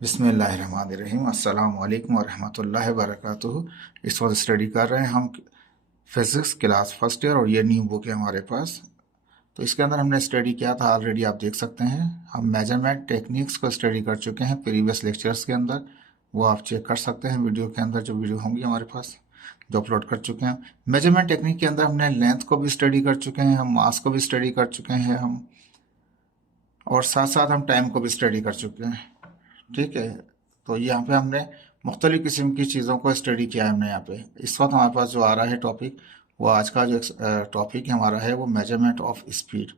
बिस्मिल्लाहिर्रहमानिर्रहीम अस्सलाम वालेकुम वरहमतुल्लाहि वबरकातुहू। इस वक्त स्टडी कर रहे हैं हम फिज़िक्स क्लास फर्स्ट ईयर और ये न्यू बुक है हमारे पास। तो इसके अंदर हमने स्टडी किया था, ऑलरेडी आप देख सकते हैं। हम मेजरमेंट टेक्निक्स को स्टडी कर चुके हैं प्रीवियस लेक्चर्स के अंदर। वो आप चेक कर सकते हैं वीडियो के अंदर, जो वीडियो होंगी हमारे पास जो अपलोड कर चुके हैं। मेजरमेंट टेक्निक के अंदर हमने लेंथ को भी स्टडी कर चुके हैं, हम मास को भी स्टडी कर चुके हैं हम, और साथ साथ हम टाइम को भी स्टडी कर चुके हैं। ठीक है, तो यहाँ पे हमने मुख्तलिफ़ किस्म की चीज़ों को स्टडी किया है हमने यहाँ पे। इस वक्त हमारे पास जो आ रहा है टॉपिक, वो आज का जो टॉपिक हमारा है वो मेजरमेंट ऑफ स्पीड।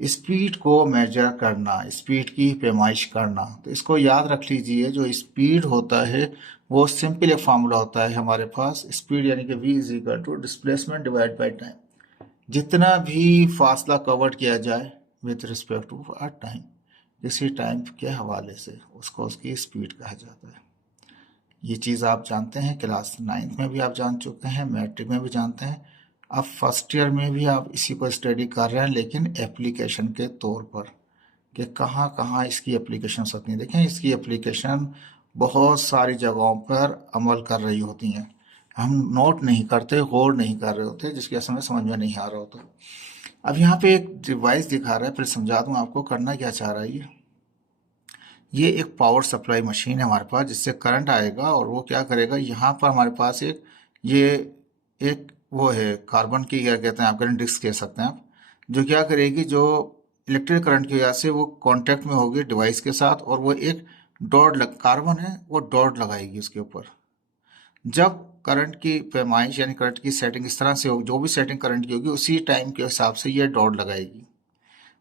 स्पीड को मेजर करना, स्पीड की पैमाइश करना। तो इसको याद रख लीजिए, जो स्पीड होता है वो सिंपल एक फार्मूला होता है हमारे पास। स्पीड यानी कि v is equal to displacement divide by time. जितना भी फासला कवर किया जाए विथ रिस्पेक्ट टू टाइम, किसी टाइम के हवाले से, उसको उसकी स्पीड कहा जाता है। ये चीज़ आप जानते हैं, क्लास 9th में भी आप जान चुके हैं, मैट्रिक में भी जानते हैं। अब फर्स्ट ईयर में भी आप इसी को स्टडी कर रहे हैं, लेकिन एप्लीकेशन के तौर पर कि कहाँ कहाँ इसकी एप्लीकेशन होती हैं। देखें, इसकी एप्लीकेशन बहुत सारी जगहों पर अमल कर रही होती हैं। हम नोट नहीं करते, गौर नहीं कर रहे होते, जिसकी असल में समझ में नहीं आ रहा होता। अब यहाँ पे एक डिवाइस दिखा रहा है, फिर समझा दूँ आपको करना क्या चाह रहा है। ये एक पावर सप्लाई मशीन है हमारे पास, जिससे करंट आएगा और वो क्या करेगा, यहाँ पर हमारे पास ये एक वो है कार्बन की, क्या कहते हैं आप, करंट डिस्क कह सकते हैं आप, जो क्या करेगी, जो इलेक्ट्रिक करंट की वजह से वो कांटेक्ट में होगी डिवाइस के साथ, और वो एक कार्बन है, वो डॉट लगाएगी उसके ऊपर। जब करंट की पैमाइश यानी करंट की सेटिंग इस तरह से होगी, जो भी सेटिंग करंट की होगी उसी टाइम के हिसाब से ये डॉट लगाएगी।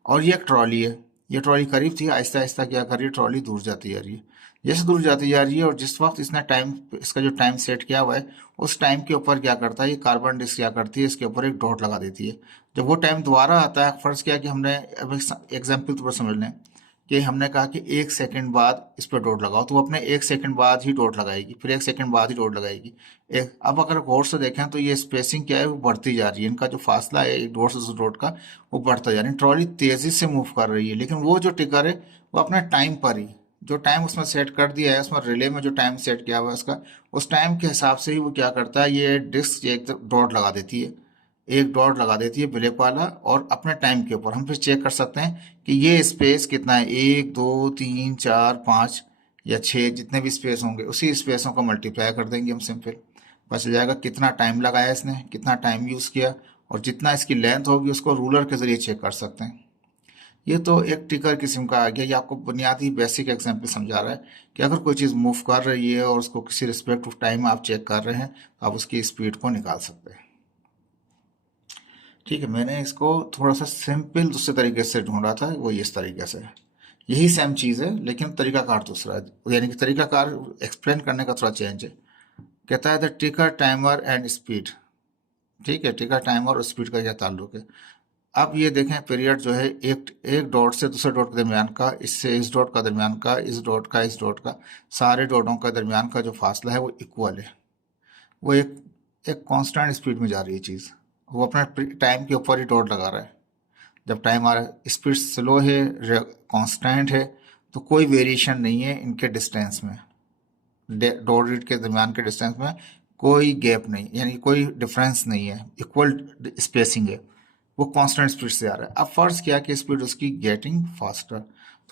और ये एक ट्रॉली है, ये ट्रॉली करीब थी, आहिस्ता आहिस्ता क्या कर रही है, ट्रॉली दूर जाती जा रही है। जैसे दूर जाती जा रही है, और जिस वक्त इसने टाइम, इसका जो टाइम सेट किया हुआ है, उस टाइम के ऊपर क्या करता है, ये कार्बन डिस्क क्या करती है, इसके ऊपर एक डॉट लगा देती है। जब वो टाइम दोबारा आता है, फर्ज किया कि हमने, अब एग्जाम्पल तो समझ लें कि हमने कहा कि 1 सेकंड बाद इस पर डॉट लगाओ, तो वो अपने 1 सेकंड बाद ही डॉट लगाएगी, फिर 1 सेकंड बाद ही डॉट लगाएगी। अब अगर गौर से देखें तो ये स्पेसिंग क्या है, वो बढ़ती जा रही है। इनका जो फासला है एक डॉट से उस डॉट का, वो बढ़ता जा रहा है। ट्रॉली तेजी से मूव कर रही है, लेकिन वो जो टिकर है वो अपने टाइम पर ही, जो टाइम उसमें सेट कर दिया है, उसमें रिले में जो टाइम सेट किया हुआ है उसका, उस टाइम के हिसाब से ही वो क्या करता है, ये डिस्क एक डॉट लगा देती है, एक डॉट लगा देती है ब्लैक वाला, और अपने टाइम के ऊपर हम फिर चेक कर सकते हैं कि ये स्पेस कितना है, 1 2 3 4 5 या 6, जितने भी स्पेस होंगे उसी स्पेसों को मल्टीप्लाई कर देंगे हम सिंपल। पता चल जाएगा कितना टाइम लगाया इसने, कितना टाइम यूज़ किया, और जितना इसकी लेंथ होगी उसको रूलर के ज़रिए चेक कर सकते हैं। ये तो एक टिकर किस्म का आ गया। ये आपको बुनियादी बेसिक एग्जांपल समझा रहा है कि अगर कोई चीज़ मूव कर रही है और उसको किसी रिस्पेक्ट ऑफ टाइम आप चेक कर रहे हैं, तो आप उसकी स्पीड को निकाल सकते हैं। ठीक है, मैंने इसको थोड़ा सा सिंपल दूसरे तरीके से ढूंढा था, वो इस तरीके से। यही सेम चीज़ है, लेकिन तरीकाकार दूसरा है, यानी कि तरीकाकार एक्सप्लेन करने का थोड़ा चेंज है। कहता है द टिकर टाइमर एंड स्पीड। ठीक है, टिकर टाइमर और स्पीड का क्या ताल्लुक है। अब ये देखें, पीरियड जो है एक एक डॉट से दूसरे डॉट के दरमियान का, इससे इस डॉट का दरमियान का, इस डॉट का इस डॉट का, सारे डॉटों का दरमियान का जो फासला है वो इक्वल है। वो एक एक कांस्टेंट स्पीड में जा रही है चीज़, वो अपने टाइम के ऊपर ही डॉट लगा रहा है। जब टाइम हमारा स्पीड स्लो है, कांस्टेंट है, तो कोई वेरिएशन नहीं है इनके डिस्टेंस में, डॉट रीड के दरमियान के डिस्टेंस में कोई गैप नहीं, यानी कोई डिफरेंस नहीं है, इक्वल स्पेसिंग है। वो कांस्टेंट स्पीड से आ रहा है। अब फर्ज किया कि स्पीड उसकी गेटिंग फास्टर,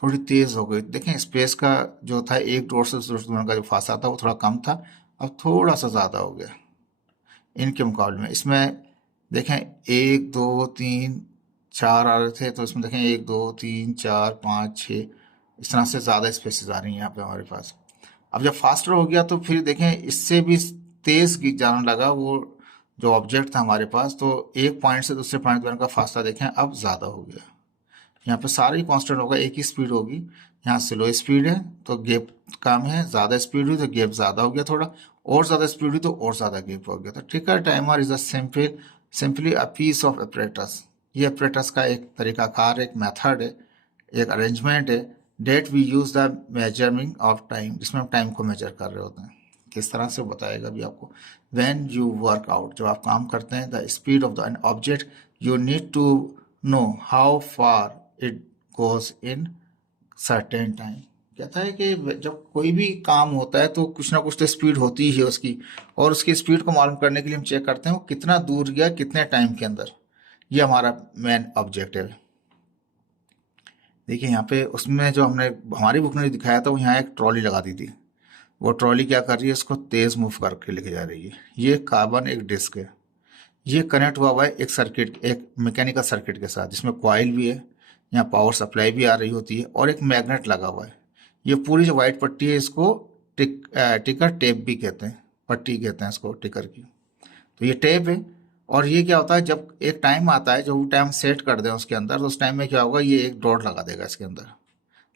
थोड़ी तेज हो गई। देखें, स्पेस का जो था एक डॉट से दूसरे डॉट का जो फासला था वो थोड़ा कम था, अब थोड़ा सा ज़्यादा हो गया इनके मुकाबले में। इसमें देखें 1 2 3 4 आ रहे थे, तो इसमें देखें 1 2 3 4 5 6, इस तरह से ज़्यादा स्पेसिस आ रही हैं यहाँ पे हमारे पास। अब जब फास्टर हो गया तो फिर देखें इससे भी तेज जाने लगा वो जो ऑब्जेक्ट था हमारे पास, तो एक पॉइंट से दूसरे पॉइंट तक का फासला देखें अब ज़्यादा हो गया। यहाँ पे सारे ही कांस्टेंट होगा, एक ही स्पीड होगी। यहाँ स्लो स्पीड है तो गैप कम है, ज़्यादा स्पीड हुई तो गैप ज़्यादा हो गया थोड़ा, और ज़्यादा स्पीड हुई तो और ज़्यादा गैप हो गया। तो ticker timer is a simply a piece of apparatus. ये अपरेटस का एक तरीकाकार, एक मेथड है, एक अरेंजमेंट है, that we use the measuring of time, जिसमें हम टाइम को मेजर कर रहे होते हैं। किस तरह से बताएगा भी आपको। व्हेन यू वर्क आउट, जब आप काम करते हैं, the speed of the an object, you need to know how far it goes in certain time. कहता है कि जब कोई भी काम होता है तो कुछ ना कुछ तो स्पीड होती ही है उसकी, और उसकी स्पीड को मालूम करने के लिए हम चेक करते हैं वो कितना दूर गया कितने टाइम के अंदर। ये हमारा मेन ऑब्जेक्टिव है। देखिए यहाँ पे उसमें जो हमने हमारी बुक ने दिखाया था वो यहाँ एक ट्रॉली लगा दी थी। वो ट्रॉली क्या कर रही है, इसको तेज मूव करके लेके जा रही है। ये कार्बन एक डिस्क है, ये कनेक्ट हुआ हुआ है एक सर्किट, एक मैकेनिकल सर्किट के साथ, जिसमें कॉइल भी है, यहाँ पावर सप्लाई भी आ रही होती है और एक मैग्नेट लगा हुआ है। ये पूरी जो व्हाइट पट्टी है इसको टिकर टेप भी कहते हैं, पट्टी कहते हैं इसको टिकर की। तो ये टेप है। और ये क्या होता है, जब एक टाइम आता है, जब वो टाइम सेट कर दें उसके अंदर, तो उस टाइम में क्या होगा, ये एक डॉट लगा देगा इसके अंदर।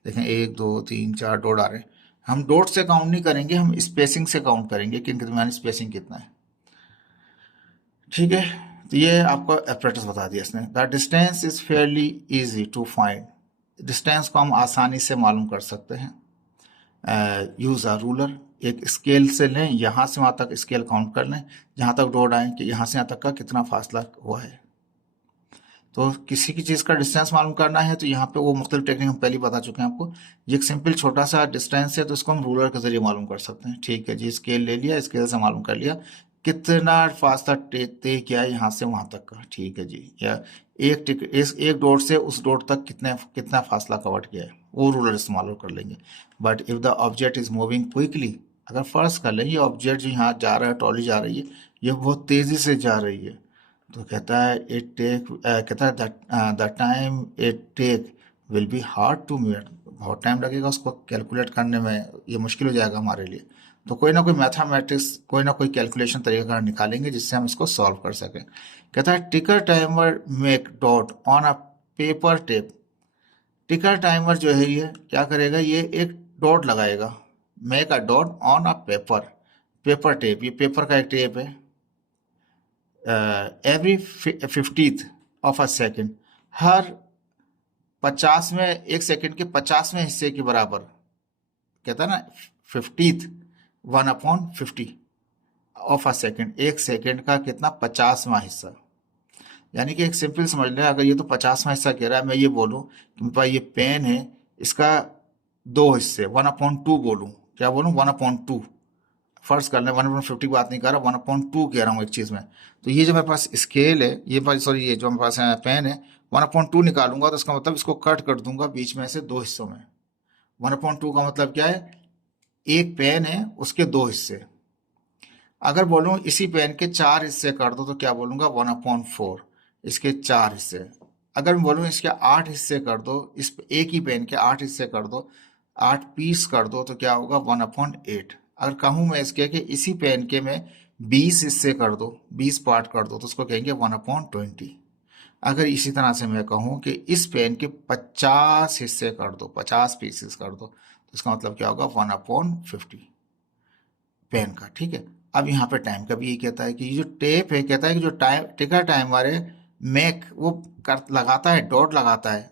देखें 1 2 3 4 डॉट आ रहे हैं। हम डॉट से काउंट नहीं करेंगे, हम स्पेसिंग से काउंट करेंगे कि इनके दरमियान स्पेसिंग कितना है। ठीक है, तो ये आपको एपरेटस बता दिया इसने। The distance is fairly easy to find. Distance को हम आसानी से मालूम कर सकते हैं। यूज़ अ रूलर, एक स्केल से लें, यहाँ से वहाँ तक स्केल काउंट कर लें, जहाँ तक डॉट आए कि यहाँ से यहाँ तक का कितना फासला हुआ है। तो किसी की चीज़ का डिस्टेंस मालूम करना है तो यहाँ पे वो मुख्तलिफ टेक्निक हम पहले ही बता चुके हैं आपको। ये एक सिंपल छोटा सा डिस्टेंस है तो इसको हम रूलर के जरिए मालूम कर सकते हैं। ठीक है जी, स्केल ले लिया, स्केल से मालूम कर लिया कितना फासला तय किया है यहाँ से वहाँ तक का। ठीक है जी, या एक डॉट से उस डॉट तक कितना फासला कवर किया है, वो रूलर इस्तेमाल कर लेंगे। But if the object is moving quickly, अगर फर्ज कर लें ये ऑब्जेक्ट जो यहाँ जा रहा है, ट्रॉली जा रही है, ये बहुत तेज़ी से जा रही है, तो कहता है कहता है the time it take will be hard to meet. बहुत टाइम लगेगा उसको कैलकुलेट करने में, ये मुश्किल हो जाएगा हमारे लिए। तो कोई ना कोई मैथमेटिक्स, कोई ना कोई कैलकुलेशन तरीका निकालेंगे जिससे हम इसको सॉल्व कर सकें। कहता है ticker timer make dot on a paper tape. Ticker timer जो है ये क्या करेगा, ये एक डॉट लगाएगा, make a dot on a paper, paper tape, ये पेपर का एक टेप है। Every 50th of a second, हर 50वें, एक सेकेंड के 50वें हिस्से के बराबर। कहता है ना 50th, 1/50 ऑफ अ सेकेंड, एक सेकेंड का कितना 50वां हिस्सा। यानी कि एक सिंपल समझ लें, अगर ये तो 50वां हिस्सा कह रहा है, मैं ये बोलूं कि मेरे पास ये पेन है, इसका 2 हिस्से 1/2 बोलूं, क्या बोलूं 1/2, फर्ज कर लें 1/50 की बात नहीं कर रहा, 1/2 कह रहा हूँ एक चीज में। तो ये जो मेरे पास स्केल है, ये सॉरी ये जो मेरे पास पेन है, 1/2 निकालूंगा तो इसका मतलब इसको कट कर दूंगा बीच में से 2 हिस्सों में। 1/2 का मतलब क्या है, एक पेन है उसके 2 हिस्से। अगर बोलूं इसी पेन के 4 हिस्से कर दो तो क्या बोलूंगा 1/4, इसके 4 हिस्से। अगर मैं बोलूं इसके 8 हिस्से कर दो, इस एक ही पेन के 8 हिस्से कर दो, 8 पीस कर दो, तो क्या होगा 1/8। अगर कहूं मैं इसके कि इसी पेन के में 20 हिस्से कर दो, 20 पार्ट कर दो, तो उसको कहेंगे 1/20। अगर इसी तरह से मैं कहूं कि इस पेन के 50 हिस्से कर दो, 50 पीसेस कर दो, तो इसका मतलब क्या होगा 1/50 पेन का। ठीक है, अब यहाँ पे टाइम का भी यही कहता है कि ये जो टेप है, कहता है कि जो टिकर टाइमर है, मेक वो कर लगाता है, डॉट लगाता है,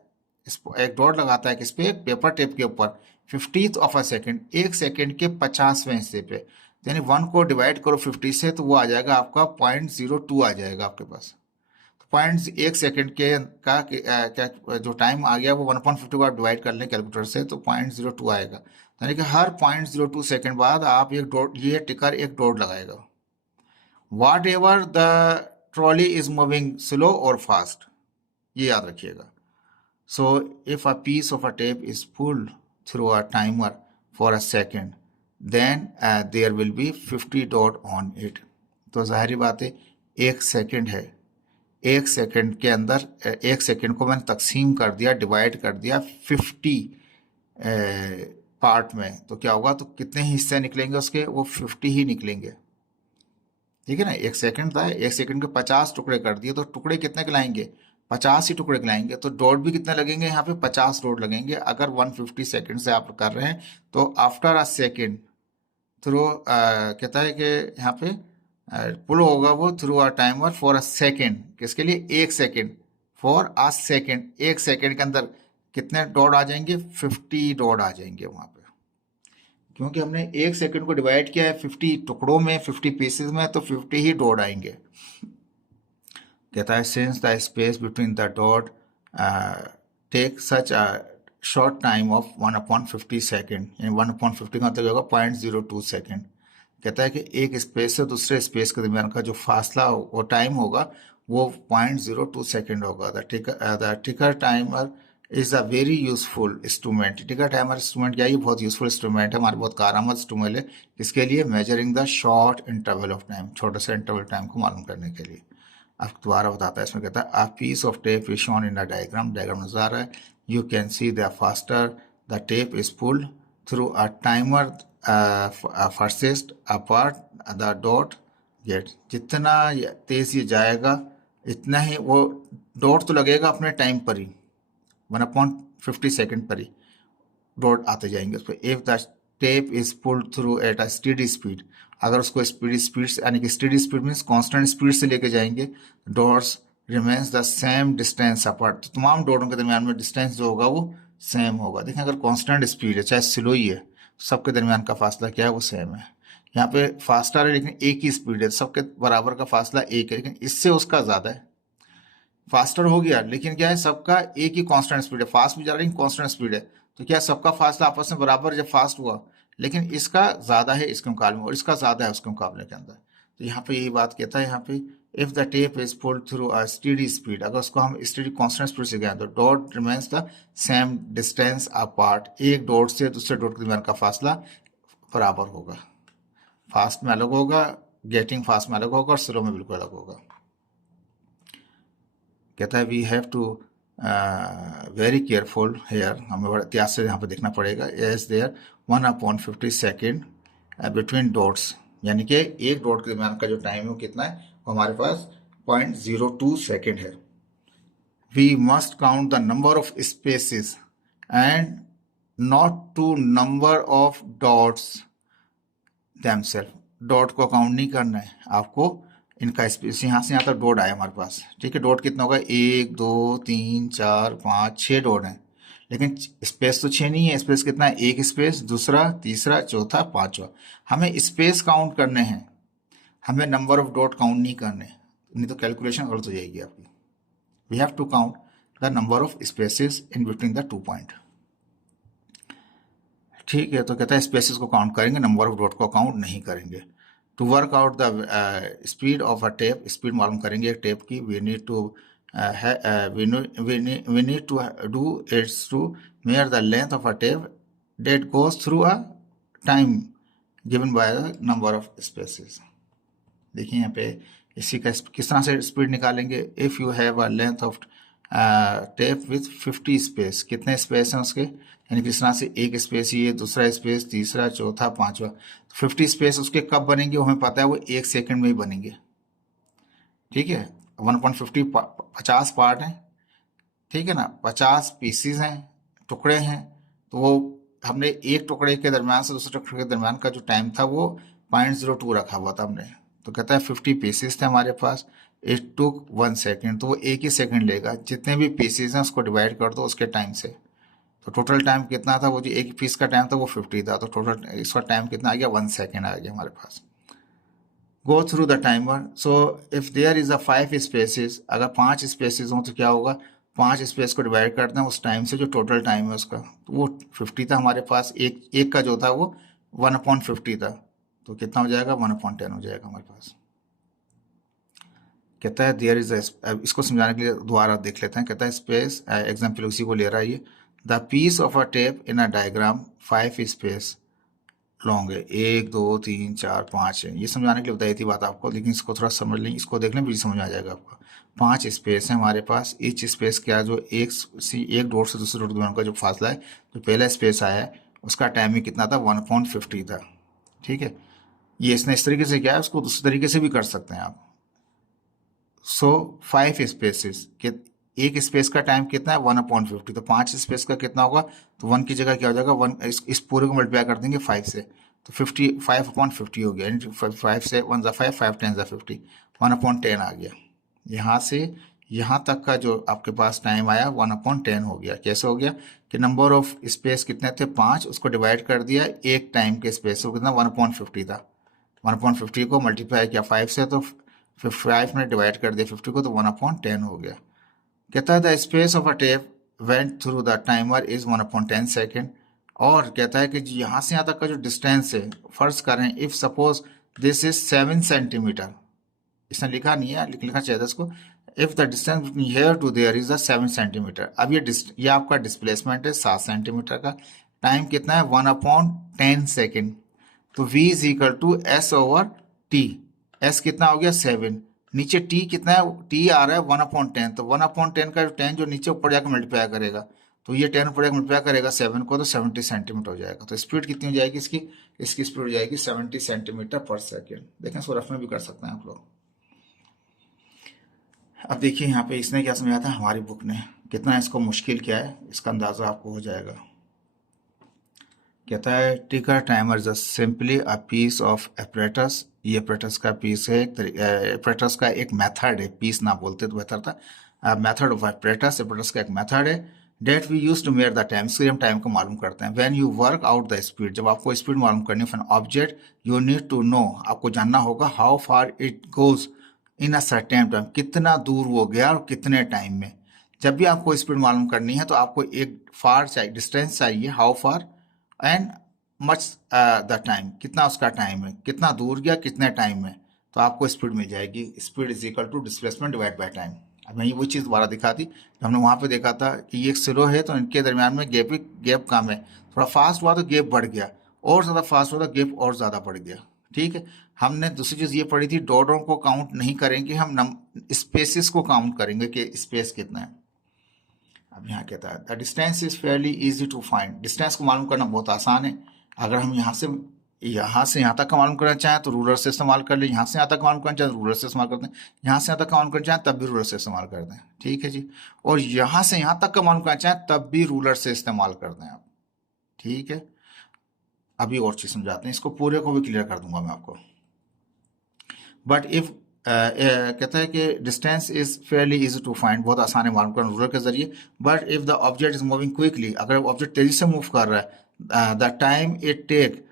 इस एक डॉट लगाता है किस पे, पेपर टेप के ऊपर 50th ऑफ अ सेकेंड, एक सेकेंड के 50वें हिस्से पे। यानी 1 को डिवाइड करो 50 से तो वो आ जाएगा आपका 0.02 आ जाएगा आपके पास। तो पॉइंट एक सेकेंड क्या जो टाइम आ गया वो 1/50 को आप डिवाइड कर लें कैलकुलेटर से तो 0.02 आएगा। यानी कि हर 0.02 सेकेंड बाद आप एक डॉट, ये टिकर एक डॉट लगाएगा। Whatever the trolley is moving slow और फास्ट, ये याद रखिएगा। So if a piece of a tape is pulled through a timer for a second, then there will be 50 dot on it. तो जाहिर बात है, एक सेकेंड है, एक सेकंड के अंदर, एक सेकंड को मैंने तकसीम कर दिया, डिवाइड कर दिया 50 पार्ट में, तो क्या होगा, तो कितने हिस्से निकलेंगे उसके, वो 50 ही निकलेंगे। ठीक है ना, एक सेकंड था, एक सेकंड के 50 टुकड़े कर दिए, तो टुकड़े कितने कहलाएंगे, 50 ही टुकड़े कहलाएंगे। तो डॉट भी कितने लगेंगे यहाँ पे, 50 डॉट लगेंगे। अगर 150 सेकंड से आप कर रहे हैं तो आफ्टर अ सेकंड थ्रू, कहता है कि यहाँ पे पुल होगा वो through a timer for a second, किसके लिए, एक सेकेंड, फॉर अ सेकेंड, एक सेकेंड के अंदर कितने डॉट आ जाएंगे, 50 डॉट आ जाएंगे वहां पे। क्योंकि हमने एक सेकेंड को डिवाइड किया है 50 टुकड़ों में, 50 पीसेस में, तो 50 ही डॉट आएंगे। कहता है since the space between the dot take such short time of 1/50 second, यानी 1/50 का मतलब होगा 0.02 सेकेंड। कहता है कि एक स्पेस से दूसरे स्पेस के दरमियान का जो फासला वो टाइम होगा वो 0.02 सेकेंड होगा। द टिकर timer is a very useful instrument. टिकर टाइमर इंस्ट्रूमेंट क्या है? ये बहुत यूजफुल इंस्ट्रूमेंट है, हमारे बहुत कारआमद इंस्ट्रूमेंट है। इसके लिए measuring the short interval of time, छोटे से इंटरवल टाइम को मालूम करने के लिए। अब दोबारा बताता है, इसमें कहता है a piece of tape is shown in a diagram. Diagram नजर आ रहा है। You can see the faster the tape is pulled through a timer first apart the dot get. जितना तेज ये जाएगा इतना ही वो डॉट तो लगेगा अपने टाइम पर ही, 1/50 सेकेंड पर ही डॉट आते जाएंगे उस पर। If the tape is pulled through at a steady speed, अगर उसको स्पीड से यानी कि steady speed means constant speed से लेके जाएंगे, dots remains the same distance apart. तो तमाम डॉटों के दरमियान में डिस्टेंस जो होगा वो सेम होगा। देखें, अगर कांस्टेंट स्पीड है चाहे स्लो ही है, सबके दरमियान का फासला क्या है? वो सेम है। यहाँ पे फास्टर है लेकिन एक ही स्पीड है, सबके बराबर का फासला एक है, लेकिन इससे उसका ज्यादा है। फास्टर हो गया लेकिन क्या है, सबका एक ही कांस्टेंट स्पीड है, फास्ट भी जा रहा है कांस्टेंट स्पीड है, तो क्या सबका फासला आपस में बराबर जब फास्ट हुआ, लेकिन इसका ज्यादा है इसके मुकाबले में और इसका ज्यादा है उसके मुकाबले के अंदर। तो यहाँ पे यही बात कहता है, यहाँ पे if the tape is pulled through a steady speed, अगर उसको हम स्टेडी कांस्टेंट स्पीड से गए तो dot remains the same distance apart, एक डॉट से दूसरे डॉट के दरमियान का फासला बराबर होगा। फास्ट में अलग होगा, गेटिंग फास्ट में अलग होगा और स्लो में बिल्कुल अलग होगा। कहता है we have to very careful here, हमें बड़ा एहतियात से यहाँ पे देखना पड़ेगा। As there 1/50 second between dots, यानी कि एक डॉट के दरमियान का जो टाइम है वो कितना है? वो हमारे पास 0.02 सेकेंड है। We must count the number of spaces and not to number of dots themselves. Dot को काउंट नहीं करना है आपको, इनका स्पेस यहाँ से यहाँ तक डॉट आया हमारे पास, ठीक है। डॉट कितना होगा? 1 2 3 4 5 6 डॉट हैं, लेकिन स्पेस तो 6 नहीं है। स्पेस कितना है? एक स्पेस, दूसरा, तीसरा, चौथा, पांचवा। हमें स्पेस काउंट करने हैं, हमें नंबर ऑफ डॉट काउंट नहीं करने, नहीं तो कैलकुलेशन गलत हो जाएगी आपकी। We have to count the number of spaces in between the 2 point. ठीक है, तो कहता है स्पेसिस को काउंट करेंगे, नंबर ऑफ डॉट को काउंट नहीं करेंगे। To work out the speed of a tape, speed मालूम करेंगे एक टेप की, we need to do its to measure the length of a tape that goes through a time given by the number of spaces. देखिए यहाँ पे इसी का किस तरह से स्पीड निकालेंगे। If you have a length of tape with 50 space, कितने स्पेस हैं उसके, यानी किस तरह से एक स्पेस ये, दूसरा स्पेस, तीसरा, चौथा, पांचवा। 50 स्पेस उसके कब बनेंगे वो हमें पता है, वो 1 सेकंड में ही बनेंगे। ठीक है, 1/50 50 पार्ट हैं, ठीक है ना, 50 पीसीज हैं, टुकड़े हैं। तो वो हमने एक टुकड़े के दरमियान से दूसरे टुकड़े के दरमियान का जो टाइम था वो 0.02 रखा हुआ था हमने। तो कहता है 50 पीसेस थे हमारे पास, इट टुक 1 सेकेंड, तो वो एक ही सेकंड लेगा। जितने भी पीसेस हैं उसको डिवाइड कर दो उसके टाइम से, तो टोटल टाइम कितना था? वो जो एक पीस का टाइम था वो 50 था, तो टोटल इसका टाइम कितना आ गया? 1 सेकेंड आ गया हमारे पास। Go through the timer, so if there is a 5 spaces, अगर 5 स्पेसिस हों तो क्या होगा? 5 स्पेस को डिवाइड करते हैं उस टाइम से जो टोटल टाइम है उसका, तो वो 50 था हमारे पास, एक का जो था वो 1/50 था, तो कितना हो जाएगा? 1/10 हो जाएगा हमारे पास। कहता है देयर इज, इसको समझाने के लिए दोबारा देख लेते हैं। कहता है स्पेस, एग्जाम्पल उसी को ले रहा है ये। The piece of a tape in a diagram 5 space long है, 1 2 3 4 5 है। ये समझाने के लिए बताई थी बात आपको, लेकिन इसको थोड़ा समझ लें, इसको देख लें भी समझ आ जाएगा आपको। 5 स्पेस है हमारे पास, ईच स्पेस क्या, जो एक डॉट से दूसरे डॉट का जो फासला है, जो पहला स्पेस आया है उसका टाइम ही कितना था? 1/50 था। ठीक है, ये इसने इस तरीके से किया है, उसको दूसरे तरीके से भी कर सकते हैं आप। सो 5 स्पेसिस के एक स्पेस का टाइम कितना है? 1/50, तो 5 स्पेस का कितना होगा? तो 1 की जगह क्या हो जाएगा? 1 इस पूरे को मल्टीप्लाई कर देंगे 5 से, तो 5/50 हो गया। 5 से 1 5, 5 10 50, 1/10 आ गया। यहाँ से यहाँ तक का जो आपके पास टाइम आया 1/10 हो गया। कैसे हो गया? कि नंबर ऑफ स्पेस कितने थे? 5, उसको डिवाइड कर दिया एक टाइम के स्पेस से, कितना? 1/50 था। 1/50 को मल्टीप्लाई किया 5 से, तो फिर 5 में डिवाइड कर दिया 50 को, तो 1/10 हो गया। कहता है the space of a tape went through the timer is 1/10 second. और कहता है कि यहाँ से यहाँ तक का जो डिस्टेंस है, फर्ज करें if suppose this is 7 centimetre, इसने लिखा नहीं है, लिखना चाहिए था इसको, if the distance here to there is 7 centimetre. अब ये आपका डिस्प्लेसमेंट है 7 सेंटीमीटर का, टाइम कितना है 1/10 सेकेंड। तो v is equal to s over t, s कितना हो गया 7, नीचे t कितना है, t आ रहा है 1/10, तो 1/10 का 10 जो नीचे ऊपर जाकर मल्टीप्लाई करेगा, तो ये 10 ऊपर जाकर मल्टीप्लाई करेगा 7 को, तो 70 सेंटीमीटर हो जाएगा। तो स्पीड कितनी हो जाएगी इसकी स्पीड हो जाएगी 70 सेंटीमीटर पर सेकेंड। देखें इसको रफ में भी कर सकते हैं आप लोग। अब देखिए यहाँ पे इसने क्या समझाया था हमारी बुक ने, कितना इसको मुश्किल क्या है इसका अंदाजा आपको हो जाएगा। कहता है ticker timer is simply a piece of apparatus, ये एपरेटस का पीस है, एपरेटस का एक मेथड है, पीस ना बोलते तो बेहतर था, मेथड ऑफ एपरेटस, एपरेटस का एक मेथड है that we use to measure the time, इससे हम टाइम को मालूम करते हैं। When you work out the speed, जब आपको स्पीड मालूम करनी है object, you need to know, आपको जानना होगा how far it goes in a certain time, कितना दूर वो गया और कितने टाइम में। जब भी आपको स्पीड मालूम करनी है तो आपको एक फार चाहिए, डिस्टेंस चाहिए, how far and much the time, कितना उसका टाइम है, कितना दूर गया कितने टाइम में, तो आपको स्पीड मिल जाएगी। Speed is equal to displacement divide by time. अब मैं वो चीज़ दोबारा दिखा दी, हमने वहाँ पे देखा था कि ये एक स्लो है तो इनके दरमियान में गैप कम है, थोड़ा फास्ट हुआ तो गैप बढ़ गया, और ज़्यादा फास्ट हुआ तो गैप और ज़्यादा बढ़ गया। ठीक है, हमने दूसरी चीज़ ये पढ़ी थी, डॉटों को काउंट नहीं करेंगे हम, स्पेसिस को काउंट करेंगे कि स्पेस कितना है। अब यहाँ कहता है the distance is fairly easy to find, distance को मालूम करना बहुत आसान है। अगर हम यहाँ से यहाँ तक का मालूम करना चाहें तो रूलर से इस्तेमाल कर लें, यहाँ से यहाँ तक मालूम करना चाहें तो रूलर से इस्तेमाल करते हैं, यहाँ से यहाँ तक का मालूम करना चाहें तब भी रूलर से इस्तेमाल करते हैं। ठीक है जी, और यहाँ से यहाँ तक का मालूम करना चाहें तब भी रूलर से इस्तेमाल करते हैं आप। ठीक है, अभी और चीज़ समझाते हैं, इसको पूरे को भी क्लियर कर दूंगा मैं आपको। बट इफ कहता है कि distance is fairly easy to find, बहुत आसान है मालूम करना रूलर के जरिए। But if the object is moving quickly, अगर ऑब्जेक्ट तेजी से मूव कर रहा है, the time it take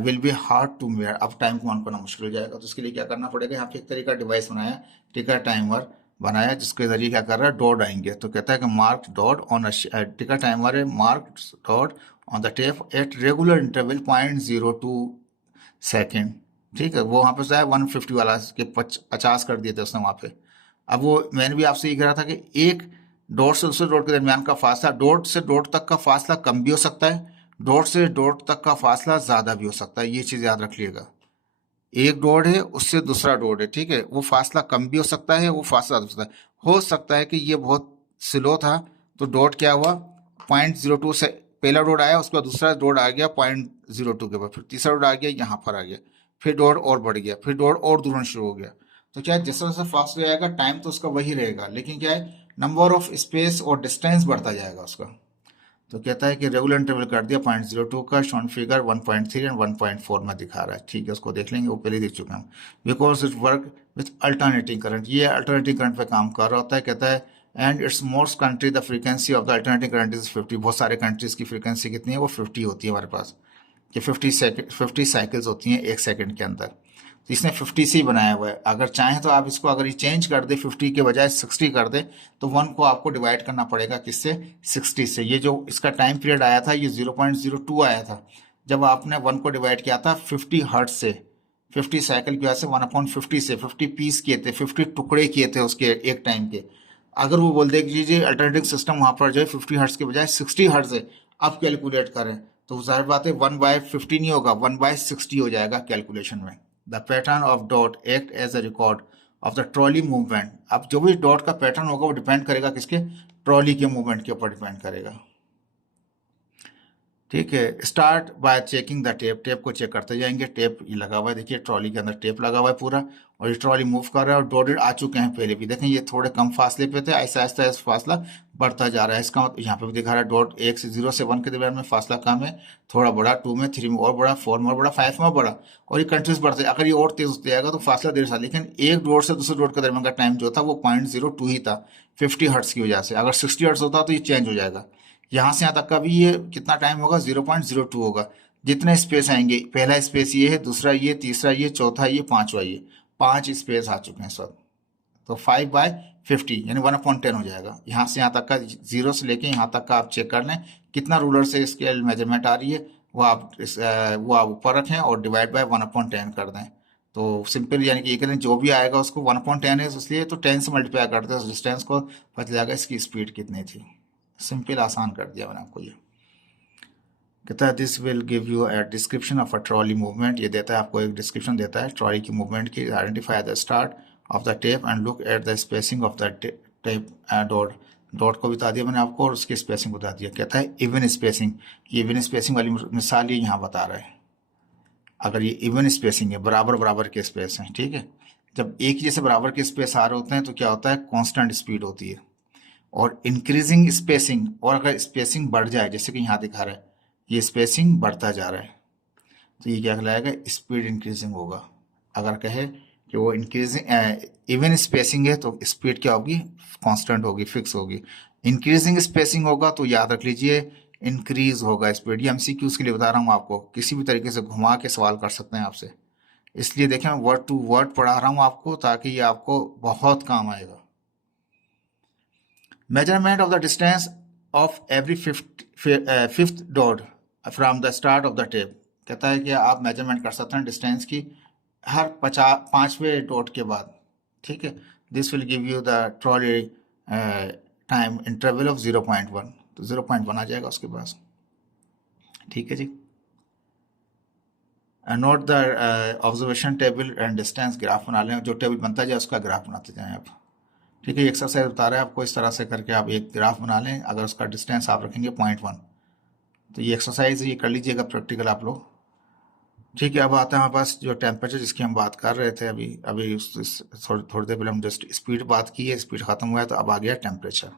will be hard to measure, अब टाइम को मालूम करना मुश्किल हो जाएगा। तो इसके लिए क्या करना पड़ेगा, यहाँ पे एक तरीका डिवाइस बनाया, टिकर टाइमर बनाया, जिसके जरिए क्या कर रहा है, डॉट आएंगे। तो कहता है कि मार्क डॉट ऑन टिकर टाइमर है, mark dot on the tape at regular interval 0.02 second. ठीक है, वो वहाँ पे है 150 वाला के 50 कर दिए थे उसने वहाँ पे। अब वो मैंने भी आपसे ये कह रहा था कि एक डॉट से दूसरे डॉट के दरमियान का फासला, डॉट से डॉट तक का फासला कम भी हो सकता है, डॉट से डॉट तक का फासला ज़्यादा भी हो सकता है, ये चीज़ याद रख लिएगा। एक डॉट है उससे दूसरा डॉट है, ठीक है, वो फासला कम भी हो सकता है, वो फासला हो सकता है कि ये बहुत स्लो था तो डॉट क्या हुआ 0.02 से, पहला डॉट आया उसके बाद दूसरा डॉट आ गया 0.02 के बाद, फिर तीसरा डॉट आ गया यहाँ पर आ गया, फिर डॉट और बढ़ गया, फिर डॉट और दूर शुरू हो गया। तो क्या है, जैसा जैसा फास्ट हो जाएगा टाइम तो उसका वही रहेगा, लेकिन क्या है नंबर ऑफ स्पेस और डिस्टेंस बढ़ता जाएगा उसका। तो कहता है कि रेगुलर इंटरवल कर दिया 0.02 का, शॉन फिगर 1.3 एंड 1.4 में दिखा रहा है। ठीक है, उसको देख लेंगे, वो पहले देख चुके हैं। Because it work with alternating current, ये अल्टरनेटिंग करंट पे काम कर रहा होता है। कहता है and it's most country the frequency of the alternating current is 50, बहुत सारे कंट्रीज की फ्रीक्वेंसी कितनी है, वो 50 होती है हमारे पास, कि 50 साइकिल्स होती हैं एक सेकंड के अंदर। तो इसने 50 से ही बनाया हुआ है। अगर चाहें तो आप इसको अगर ये चेंज कर दे, 50 के बजाय 60 कर दे, तो 1 को आपको डिवाइड करना पड़ेगा किससे, 60 से। ये जो इसका टाइम पीरियड आया था ये 0.02 आया था जब आपने 1 को डिवाइड किया था 50 हर्ट्ज से, 50 साइकिल की वजह से 1/50 से 50 पीस किए थे, 50 टुकड़े किए थे उसके एक टाइम के। अगर वो बोल दे कि अल्टरनेटिव सिस्टम वहां पर जो है 50 हर्ट्ज के बजाय 60 हर्ट्ज है, अब कैलकुलेट करें, तो जाहिर बात है 1/50 नहीं होगा, 1/60 हो जाएगा कैलकुलेशन में। The pattern of dot act as a record of the trolley movement. अब जो भी डॉट का पैटर्न होगा वो डिपेंड करेगा किसके, ट्रॉली के मूवमेंट के ऊपर डिपेंड करेगा। ठीक है, start by checking the tape, tape को चेक करते जाएंगे। टेप ये लगा हुआ है, देखिए ट्रॉली के अंदर टेप लगा हुआ है पूरा, और ये ट्रॉली मूव कर रहा है और डॉटेड आ चुके हैं पहले भी, देखें ये थोड़े कम फासले पे थे, ऐसा ऐसा फासला बढ़ता जा रहा है। इसका मतलब यहाँ पे भी दिखा रहा है डॉट 0 से 1 के दरमियान में फासला कम है, थोड़ा बड़ा, 2 में, 3 में और बड़ा, 4 में और बड़ा, 5 में बड़ा, और ये कंटिन्यूस बढ़ते, अगर ये और तेज होते जाएगा तो फासला देर सा। लेकिन एक डॉट से दूसरे डॉट के दरमियान का टाइम जो था वो 0.02 ही था 50 हर्ट्ज की वजह से। अगर 60 हर्ट्ज होता तो ये चेंज हो जाएगा, यहाँ से यहाँ तक का भी ये कितना टाइम होगा, 0.02 होगा। जितने स्पेस आएंगे, पहला स्पेस ये है, दूसरा ये, तीसरा ये, चौथा ये, पांचवा ये, 5 स्पेस आ चुके हैं सब। तो 5/50 50 यानी 1/10 हो जाएगा। यहाँ से यहाँ तक का, जीरो से लेके यहाँ तक का आप चेक कर लें कितना रूलर से स्केल मेजरमेंट आ रही है, वो आप ऊपर रखें और डिवाइड बाय 1/10 कर दें। तो सिंपल यानी कि ये करें जो भी आएगा उसको 1/10 है इसलिए तो 10 से मल्टीप्लाई करते हैं, डिस्टेंस को पता चलेगा इसकी स्पीड कितनी थी। सिंपल आसान कर दिया मैंने आपको। ये कहता है this will give U a description of a trolley movement, ये देता है आपको एक डिस्क्रिप्शन देता है ट्रॉली की मूवमेंट की। Identify the start of the tape and look at the spacing of the tape dot, dot को बता दिया मैंने आपको और उसकी स्पेसिंग बता दिया। कहता है इवन स्पेसिंग, ये इवन स्पेसिंग वाली मिसाल ये यहाँ बता रहा है। अगर ये इवन स्पेसिंग है, बराबर बराबर के स्पेस हैं, ठीक है, जब एक ही जैसे बराबर के स्पेस आ रहे होते हैं तो क्या होता है, कांस्टेंट स्पीड होती है। और इंक्रीजिंग स्पेसिंग, और अगर स्पेसिंग बढ़ जाए जैसे कि यहाँ दिखा रहा है ये स्पेसिंग बढ़ता जा रहा है तो ये क्या कहलाएगा, स्पीड इंक्रीजिंग होगा। अगर कहे कि वो इंक्रीजिंग इवन स्पेसिंग है तो स्पीड क्या होगी, कांस्टेंट होगी, फिक्स होगी। इंक्रीजिंग स्पेसिंग होगा तो याद रख लीजिए इंक्रीज होगा स्पीड। ये एमसीक्यूज के लिए बता रहा हूँ आपको, किसी भी तरीके से घुमा के सवाल कर सकते हैं आपसे, इसलिए देखें मैं वर्ड टू वर्ड पढ़ा रहा हूँ आपको ताकि ये आपको बहुत काम आएगा। Measurement of the distance of every fifth dot from the start of the tape, कहता है कि आप मेजरमेंट कर सकते हैं डिस्टेंस की हर 5वें डॉट के बाद, ठीक है। This will give you the trolley time interval of 0.1, तो 0.1 आ जाएगा उसके पास, ठीक है जी। Note the observation table and distance, graph बना लें, जो टेबल बनता जाए उसका ग्राफ बनाते जाएं आप, ठीक है। एक्सरसाइज बता रहा है आपको, इस तरह से करके आप एक ग्राफ बना लें। अगर उसका डिस्टेंस आप रखेंगे 0.1 तो ये एक्सरसाइज ये कर लीजिएगा प्रैक्टिकल आप लोग, ठीक है। अब आता है हमारे पास जो टेम्परेचर जिसकी हम बात कर रहे थे अभी थोड़ी देर पहले हम जस्ट स्पीड बात की है, स्पीड खत्म हुआ है तो अब आ गया टेम्परेचर।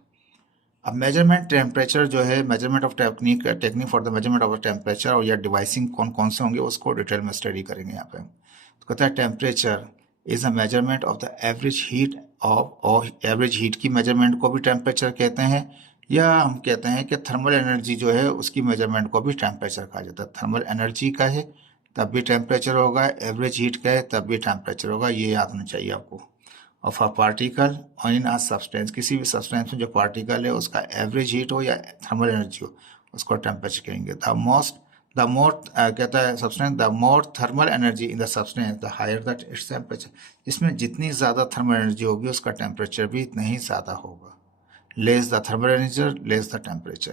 अब मेजरमेंट टेम्परेचर जो है, measurement of technique for the measurement of temperature और या डिवाइसिंग कौन कौन से होंगे उसको डिटेल में स्टडी करेंगे यहाँ पे। तो कहता है temperature is a measurement of the average heat of, average heat की मेजरमेंट को भी टेम्परेचर कहते हैं, या हम कहते हैं कि थर्मल एनर्जी जो है उसकी मेजरमेंट को भी टेम्परेचर कहा जाता है। थर्मल एनर्जी का है तब भी टेम्परेचर होगा, एवरेज हीट का है तब भी टेम्परेचर होगा, ये याद होना चाहिए आपको। ऑफ अ पार्टिकल और इन अ सब्सटेंस, किसी भी सब्सटेंस में जो पार्टिकल है उसका एवरेज हीट हो या थर्मल एनर्जी हो उसको टेम्परेचर कहेंगे। द मोर कहता है substance, the more thermal energy in the substance the higher that its temperature, जिसमें जितनी ज़्यादा थर्मल एनर्जी होगी उसका टेम्परेचर भी इतना ही ज़्यादा होगा। Less the thermal energy less the temperature,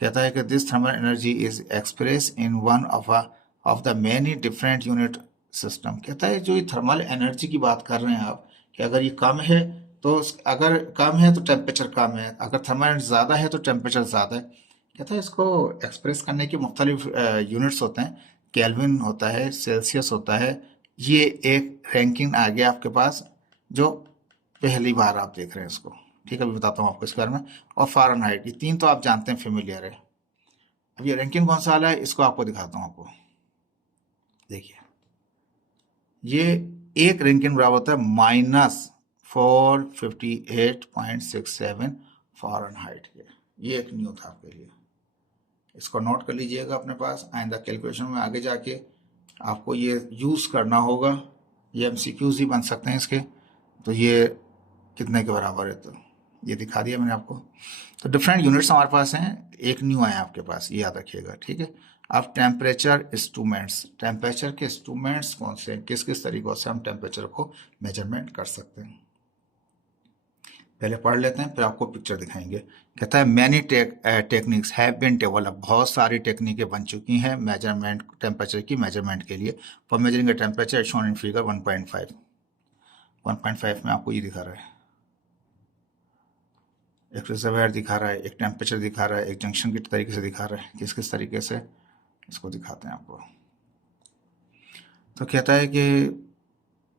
कहता है कि this thermal energy is express in one of the many different unit system. कहता है जो ये थर्मल एनर्जी की बात कर रहे हैं आप कि अगर ये कम है तो अगर कम है तो टेम्परेचर कम है, अगर थर्मल एनर्जी ज़्यादा है तो टेम्परेचर ज़्यादा है। कहता है इसको एक्सप्रेस करने के मुख्तलिफ यूनिट्स होते हैं, केल्विन होता है, सेल्सियस होता है। ये एक रैंकिंग आ गया आपके पास जो पहली बार आप देख रहे हैं इसको, ठीक है, अभी बताता हूँ आपको इसके बारे में। और फ़ारेनहाइट, ये तीन तो आप जानते हैं, फेमिलियर है। अब ये रैंकिंग कौन सा वाला है इसको आपको दिखाता हूँ आपको, देखिए ये एक रैंकिंग बराबर होता है -458.67 फ़ारेनहाइट के। ये एक न्यू था आपके लिए, इसको नोट कर लीजिएगा अपने पास। आइंदा कैलकुलेशन में आगे जाके आपको ये यूज़ करना होगा, ये एमसीक्यूज ही बन सकते हैं इसके। तो ये कितने के बराबर है, तो ये दिखा दिया मैंने आपको। तो डिफरेंट यूनिट्स हमारे पास हैं, एक न्यू आया आपके पास, ये याद रखिएगा, ठीक है। अब टेम्परेचर इंस्ट्रूमेंट्स, टेम्परेचर के इंस्ट्रूमेंट्स कौन से हैं, किस किस तरीक़ों से हम टेम्परेचर को मेजरमेंट कर सकते हैं, पहले पढ़ लेते हैं फिर आपको पिक्चर दिखाएंगे। कहता है many techniques have been develop, बहुत सारी टेक्निकें बन चुकी हैं मेजरमेंट, टेम्परेचर की मेजरमेंट के लिए। For measuring temperature shown in figure 1.5 में आपको ये दिखा रहा है, एक रिजर्वायर दिखा रहा है, एक टेम्परेचर दिखा रहा है, एक जंक्शन की तरीके से दिखा रहा है, किस किस तरीके से इसको दिखाते हैं आपको। तो कहता है कि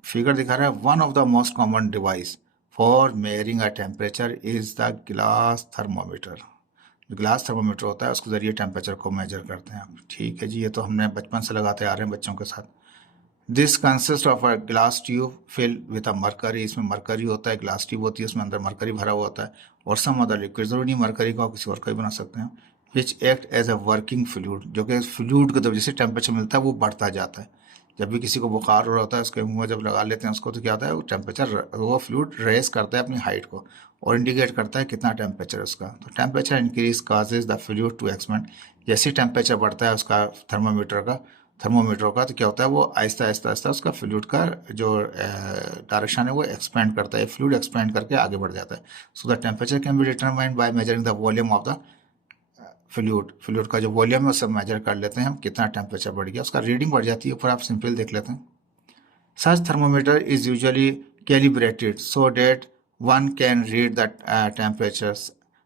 फिगर दिखा रहा है one of the most common device for measuring a temperature is the glass thermometer. जो ग्लास थर्मोमीटर होता है उसके ज़रिए टेम्परेचर को मेजर करते हैं आप, ठीक है जी। ये तो हमने बचपन से लगाते आ रहे हैं बच्चों के साथ। This consist of a glass tube fill with a mercury, इसमें मरकरी होता है, ग्लास ट्यूब होती है उसमें अंदर मरकरी भरा हुआ होता है, और सम अदर लिक्विड, जरूरी नहीं मरकरी का किसी और का भी बना सकते हैं, which act as a working fluid, जो कि फ्लूइड को जब जैसे टेम्परेचर मिलता है वो बढ़ता जाता है। जब भी किसी को बुखार हो रहा होता है उसके मुंह में जब लगा लेते हैं उसको, तो क्या होता है वो टेम्परेचर, वो फ्लूइड रेस करता है अपनी हाइट को और इंडिकेट करता है कितना टेम्परेचर है उसका। तो temperature increase causes the fluid to expand. जैसे टेम्परेचर बढ़ता है उसका थर्मोमीटर का तो क्या होता है वो आहिस्ता आहिस्ता आहिस्ता उसका फ्लूइड का जो डायरेक्शन है वो एक्सपेंड करता है, फ्लूइड एक्सपेंड करके आगे बढ़ जाता है। So the temperature can be determined by measuring the volume of the fluid का जो वॉल्यूम है उससे मेजर कर लेते हैं हम कितना टेम्परेचर बढ़ गया, उसका रीडिंग बढ़ जाती है। ऊपर आप सिंपल देख लेते हैं। Such thermometer is usually calibrated so that one can read the temperature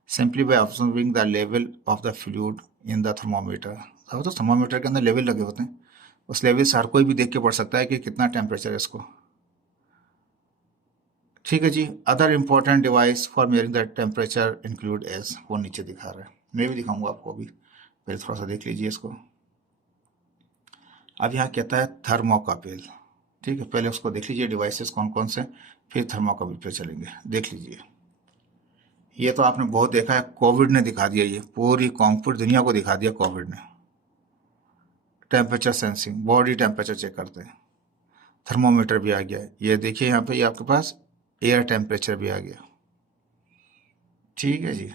simply by observing the level of the fluid in the thermometer. तो थर्मोमीटर के अंदर लेवल लगे होते हैं, उस लेवल से हर कोई भी देख के पढ़ सकता है कि कितना टेम्परेचर है इसको। ठीक है जी। Other important device for measuring the temperature include as, वो नीचे दिखा रहा है, मैं भी दिखाऊंगा आपको अभी, पहले थोड़ा सा देख लीजिए इसको। अब यहाँ कहता है थर्मोकपल। ठीक है, पहले उसको देख लीजिए डिवाइसेस कौन कौन से, फिर थर्मोकपल पे चलेंगे। देख लीजिए, ये तो आपने बहुत देखा है, कोविड ने दिखा दिया, ये पूरी दुनिया को दिखा दिया कोविड ने। Temperature sensing, body temperature check करते हैं। थर्मोमीटर भी आ गया है, ये देखिए यहाँ पे, ये आपके पास एयर टेम्परेचर भी आ गया। ठीक है जी,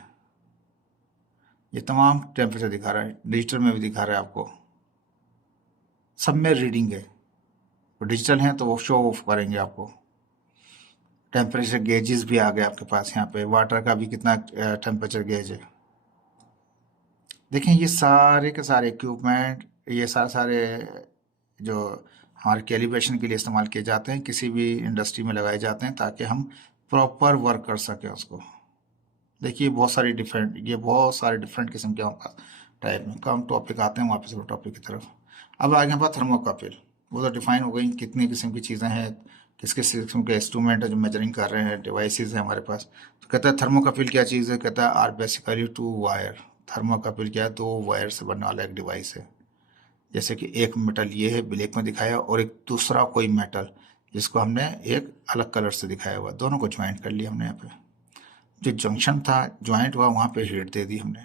ये तमाम टेम्परेचर दिखा रहा है, डिजिटल में भी दिखा रहा है आपको, सब में रीडिंग है। तो डिजिटल है तो वो शो ऑफ करेंगे आपको। टेम्परेचर गेजेस भी आ गए आपके पास, यहाँ पे वाटर का भी कितना टेम्परेचर गेज है। देखें ये सारे के सारे इक्विपमेंट, ये सारे सारे जो हमारे कैलिब्रेशन के लिए इस्तेमाल किए जाते हैं, किसी भी इंडस्ट्री में लगाए जाते हैं ताकि हम प्रॉपर वर्क कर सकें उसको। देखिए बहुत सारे डिफरेंट किस्म के हमारे पास टाइप में। कम टॉपिक आते हैं वापस टॉपिक की तरफ। अब आगे हमारे पास थर्मोकपल, वो तो डिफाइन हो गई कितनी किस्म की चीज़ें हैं, किस किस किस्म के इंस्ट्रूमेंट है जो मेजरिंग कर रहे हैं, डिवाइसेस है हमारे पास। तो कहता है थर्मोकपल क्या चीज़ है, कहता है are basically two wire. Thermocouple क्या है, दो वायर से बनने वाला एक डिवाइस है। जैसे कि एक मेटल ये है ब्लैक में दिखाया और एक दूसरा कोई मेटल जिसको हमने एक अलग कलर से दिखाया हुआ, दोनों को ज्वाइंट कर लिया हमने। यहाँ पे जो जंक्शन था ज्वाइंट हुआ, वहाँ पे हीट दे दी हमने।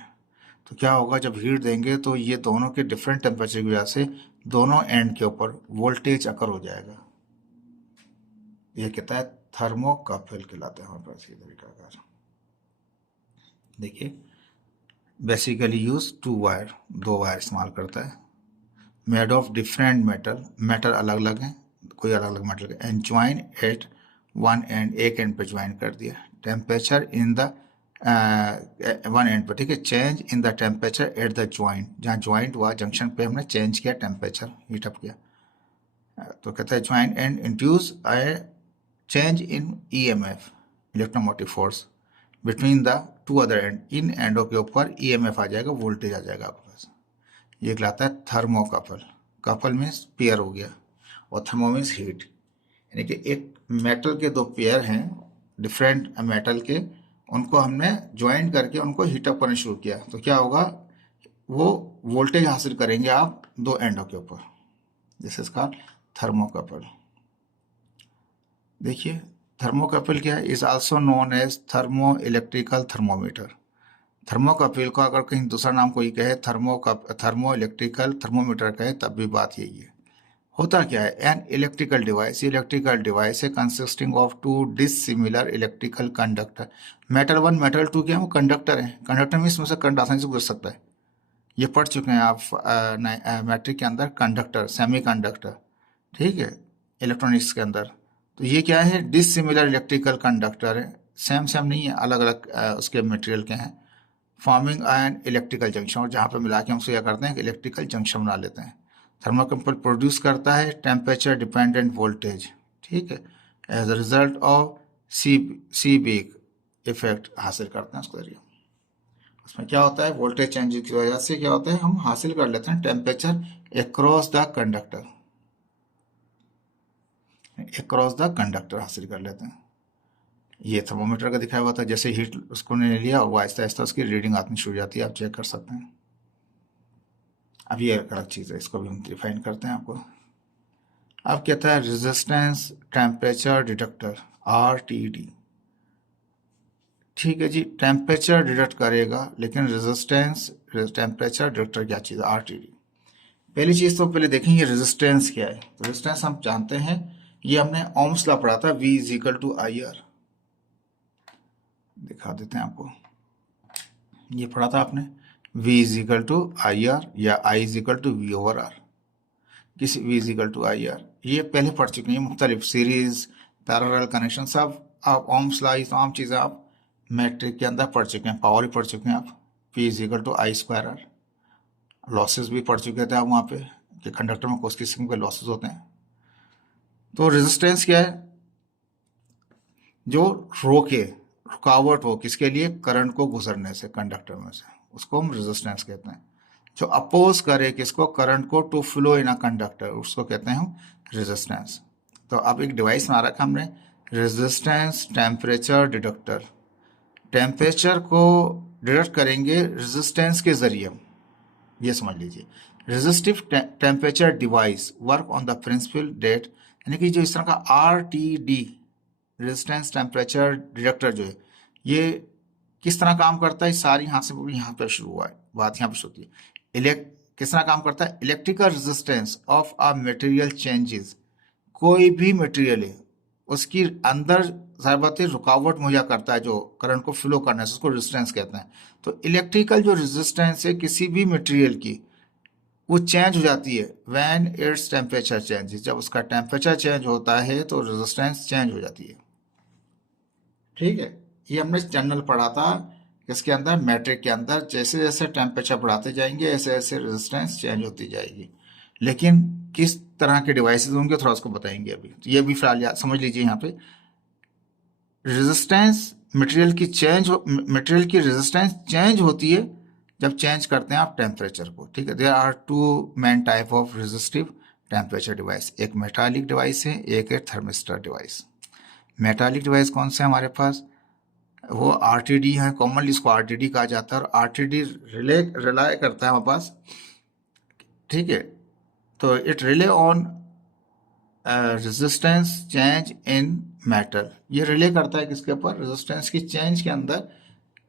तो क्या होगा, जब हीट देंगे तो ये दोनों के डिफरेंट टेम्परेचर की वजह से दोनों एंड के ऊपर वोल्टेज अकर हो जाएगा। ये कहता है थर्मोकपल कहलाता है हमारे पास ये तरीका कार। देखिए बेसिकली यूज टू वायर, दो वायर इस्तेमाल करता है। मेड ऑफ डिफरेंट मेटल अलग अलग हैं, कोई अलग अलग metal end join at one end, एक एंड पे ज्वाइन कर दिया। Temperature in the one end पर, ठीक है। Change in the temperature at the joint, जहाँ ज्वाइंट हुआ जंक्शन पे हमने चेंज किया टेम्परेचर, हीटअप किया। तो कहता है joint end induce a change in EMF, electromotive force between the two other end. इन एंडों के ऊपर ईएमएफ आ जाएगा, वोल्टेज आ जाएगा आपके पास। ये कहलाता है थर्मोकपल। कपल मीन्स पेयर हो गया और थर्मो मीन्स हीट, यानी कि एक मेटल के दो पेयर हैं डिफरेंट मेटल के, उनको हमने ज्वाइन करके उनको हीटअप करना शुरू किया तो क्या होगा, वो वोल्टेज हासिल करेंगे आप दो एंडों के ऊपर। This is called thermocouple. देखिए थर्मोकपल क्या है, is also known as thermo electrical thermometer. Thermocouple का अगर कहीं दूसरा नाम कोई कहे, थर्मो इलेक्ट्रिकल थर्मोमीटर कहे, तब भी बात यही है। होता क्या है, एन इलेक्ट्रिकल डिवाइस है consisting of two dissimilar electrical conductor. Metal one metal two क्या है, वो कंडक्टर है। कंडक्टर मीन्स उसमें करंट आसानी से गुजर सकता है, ये पढ़ चुके हैं आप मैट्रिक के अंदर, कंडक्टर सेमी कंडक्टर, ठीक है, इलेक्ट्रॉनिक्स के अंदर। तो ये क्या है, डिसिमिलर इलेक्ट्रिकल कंडक्टर है, सेम सेम नहीं है, अलग अलग उसके मटेरियल के हैं। फॉर्मिंग एन इलेक्ट्रिकल जंक्शन, और जहाँ पे मिला के हम उसको क्या करते हैं, इलेक्ट्रिकल जंक्शन बना लेते हैं। थर्मोकपल प्रोड्यूस करता है टेम्परेचर डिपेंडेंट वोल्टेज, ठीक है, as a result of Seebeck effect हासिल करते हैं उसके जरिए। उसमें क्या होता है, वोल्टेज चेंज की वजह से क्या होता है, हम हासिल कर लेते हैं टेम्परेचर अक्रॉस द कंडक्टर, हासिल कर लेते हैं। ये थर्मोमीटर का दिखाया हुआ था, जैसे हीट उसको ने लिया और वो आहिस्ता आहिस्ता उसकी रीडिंग आनी शुरू हो जाती है, आप चेक कर सकते हैं। अब ये अलग चीज़ है, इसको भी हम डिफाइन करते हैं आपको। अब कहता है रेजिस्टेंस टेम्परेचर डिटेक्टर, RTD। ठीक है जी, टेम्परेचर डिटेक्ट करेगा, लेकिन रेजिस्टेंस टेम्परेचर डिटेक्टर क्या चीज़ है, RTD। पहली चीज तो पहले देखेंगे रेजिस्टेंस क्या है। तो रेजिस्टेंस हम जानते हैं, ये हमने ओम्स लॉ पढ़ा था, V is equal to I R. दिखा देते हैं आपको, ये पढ़ा था आपने, V is equal to I R या I is equal to V over R. किसी V is equal to I R, ये पहले पढ़ चुके हैं, मुख्तलिफ सीरीज, पैरेलल कनेक्शन, सब आप ओम्स लॉ, तमाम चीज़ें आप मैट्रिक के अंदर पढ़ चुके हैं, पावर ही पढ़ चुके हैं आप। P is equal to I square R. Losses भी पढ़ चुके थे आप वहाँ पे कि कंडक्टर में किस किस्म के लॉसेस होते हैं। तो रेजिस्टेंस क्या है? जो रोके, रुकावट हो किसके लिए? करंट को गुजरने से कंडक्टर में से, उसको हम रेजिस्टेंस कहते हैं। जो अपोज करे किसको? करंट को, to flow in a conductor, उसको कहते हैं हम रेजिस्टेंस। तो अब एक डिवाइस बना रखा हमने, रेजिस्टेंस टेम्परेचर डिटेक्टर। टेम्परेचर को डिटेक्ट करेंगे रेजिस्टेंस के जरिए, ये समझ लीजिए। Resistive temperature device work on the principle that, यानी कि जो इस तरह का RTD, रेजिस्टेंस टेम्परेचर डिटेक्टर जो है, ये किस तरह काम करता है? सारी यहाँ से यहाँ पे शुरू हुआ है, बात यहाँ पे शुरू होती है। किस तरह काम करता है? Electrical resistance of a material changes. कोई भी मटेरियल है, उसकी अंदर जाहिर बात है रुकावट मुहैया करता है जो करंट को फ्लो करने से, उसको रेजिस्टेंस कहते हैं। तो इलेक्ट्रिकल जो रेजिस्टेंस है किसी भी मटेरियल की, वो चेंज हो जाती है व्हेन इट्स टेम्परेचर चेंजेस। जब उसका टेम्परेचर चेंज होता है तो रेजिस्टेंस चेंज हो जाती है। ठीक है, ये हमने जनरल पढ़ा था इसके अंदर, मैट्रिक के अंदर। जैसे जैसे टेम्परेचर बढ़ाते जाएंगे ऐसे ऐसे रेजिस्टेंस चेंज होती जाएगी। लेकिन किस तरह के डिवाइसेस होंगे थोड़ा उसको बताएंगे अभी। तो ये भी फिलहाल समझ लीजिए, यहाँ पे रेजिस्टेंस मटेरियल की रेजिस्टेंस चेंज होती है जब चेंज करते हैं आप टेम्परेचर को। ठीक है, there are two main type of resistive temperature device, एक मेटालिक डिवाइस है, एक है थर्मिस्टर डिवाइस। मेटालिक डिवाइस कौन से हमारे पास? वो RTD है, कॉमनली इसको RTD कहा जाता है। और RTD रिलाई करता है हमारे पास, ठीक है। तो it relay on resistance change in metal, ये रिले करता है किसके ऊपर? रेजिस्टेंस की चेंज के अंदर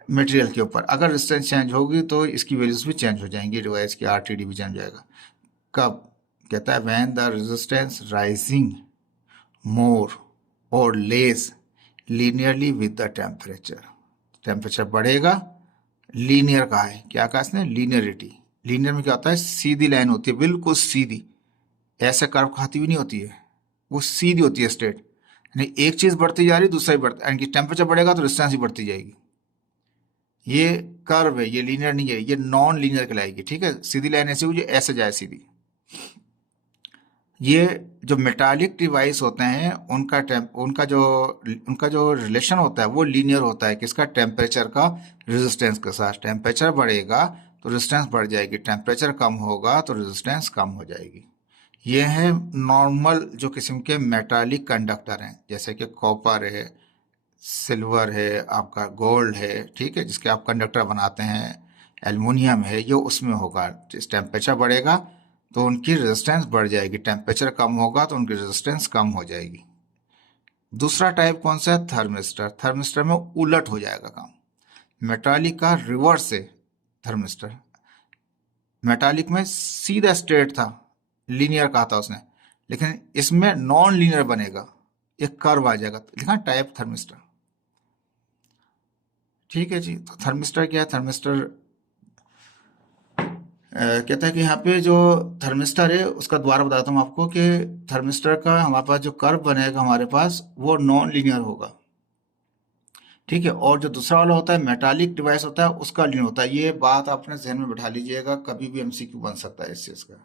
मटेरियल के ऊपर। अगर रेजिस्टेंस चेंज होगी तो इसकी वैल्यूज भी चेंज हो जाएंगी, डिवाइस की RTD भी चेंज हो जाएगा। कब? कहता है व्हेन द रेजिस्टेंस राइजिंग मोर और less linearly with the temperature. Temperature बढ़ेगा, लीनियर कहा है, क्या कहा इसने? लीनियरिटी। लीनियर में क्या होता है? सीधी लाइन होती है, बिल्कुल सीधी, ऐसे कर्व खाती हुई नहीं होती है, वो सीधी होती है, स्ट्रेट। यानी एक चीज बढ़ती जा रही, दूसरा भी बढ़ता, यानी कि टेम्परेचर बढ़ेगा तो रेजिस्टेंस भी बढ़ती जाएगी। ये कर्व है, ये लीनियर नहीं है, ये नॉन लीनियर कहलाएगी। ठीक है, सीधी लाइन ऐसी हुई जो ऐसे जाए सीधी। ये जो मेटालिक डिवाइस होते हैं उनका जो रिलेशन होता है वो लीनियर होता है किसका? टेम्परेचर का रेजिस्टेंस के साथ। टेम्परेचर बढ़ेगा तो रेजिस्टेंस बढ़ जाएगी, टेम्परेचर कम होगा तो रेजिस्टेंस कम हो जाएगी। ये है नॉर्मल जो किस्म के मेटालिक कंडक्टर हैं, जैसे कि कॉपर है, सिल्वर है, आपका गोल्ड है, ठीक है, जिसके आप कंडक्टर बनाते हैं, एल्युमिनियम है, ये उसमें होगा। जिस टेम्परेचर बढ़ेगा तो उनकी रेजिस्टेंस बढ़ जाएगी, टेम्परेचर कम होगा तो उनकी रेजिस्टेंस कम हो जाएगी। दूसरा टाइप कौन सा है? थर्मिस्टर। थर्मिस्टर में उलट हो जाएगा काम, मेटालिक का रिवर्स है थर्मिस्टर। मेटालिक में सीधा स्ट्रेट था, लीनियर कहा था उसने, लेकिन इसमें नॉन लीनियर बनेगा, एक कर्व आ जाएगा, लिखा टाइप थर्मिस्टर। ठीक है जी। तो थर्मिस्टर क्या है? थर्मिस्टर कहता है कि यहाँ पे जो थर्मिस्टर है उसका द्वारा बताता हूँ आपको कि थर्मिस्टर का हमारे पास जो कर्व बनेगा हमारे पास वो नॉन लीनियर होगा। ठीक है, और जो दूसरा वाला होता है मेटालिक डिवाइस होता है उसका लीनियर होता है। ये बात आपने जहन में बैठा लीजिएगा, कभी भी MCQ बन सकता है इस चीज का।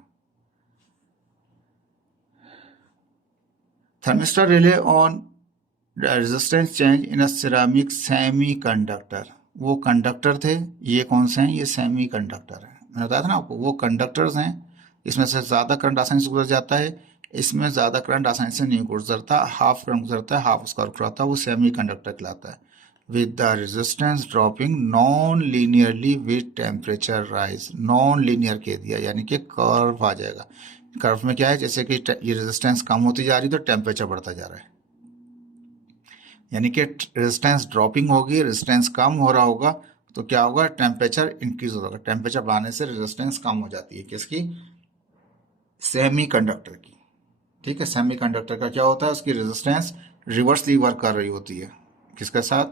Thermistor relay on resistance change in a ceramic semi conductor. वो कंडक्टर थे, ये कौन से हैं? ये सेमी कंडक्टर है। मैंने बताया था ना आपको, वो कंडक्टर्स हैं, इसमें से ज़्यादा करंट आसानी से गुजर जाता है, इसमें ज़्यादा करंट आसानी से नहीं गुजरता, हाफ करंट गुजरता है, हाफ उसका रुक रहता है, वो सेमी कंडक्टर कहलाता है। With the resistance dropping non linearly with temperature rise. Non linear कह दिया, यानी कि कर्व आ जाएगा। कर्व में क्या है? जैसे कि ये रेजिस्टेंस कम होती जा रही है तो टेम्परेचर बढ़ता जा रहा है, यानी कि रेजिस्टेंस ड्रॉपिंग होगी, रेजिस्टेंस कम हो रहा होगा तो क्या होगा? टेम्परेचर इंक्रीज होगा। टेम्परेचर बढ़ाने से रेजिस्टेंस कम हो जाती है किसकी? सेमीकंडक्टर की। ठीक है, सेमीकंडक्टर का क्या होता है, उसकी रेजिस्टेंस रिवर्सली वर्क कर रही होती है, किसके साथ,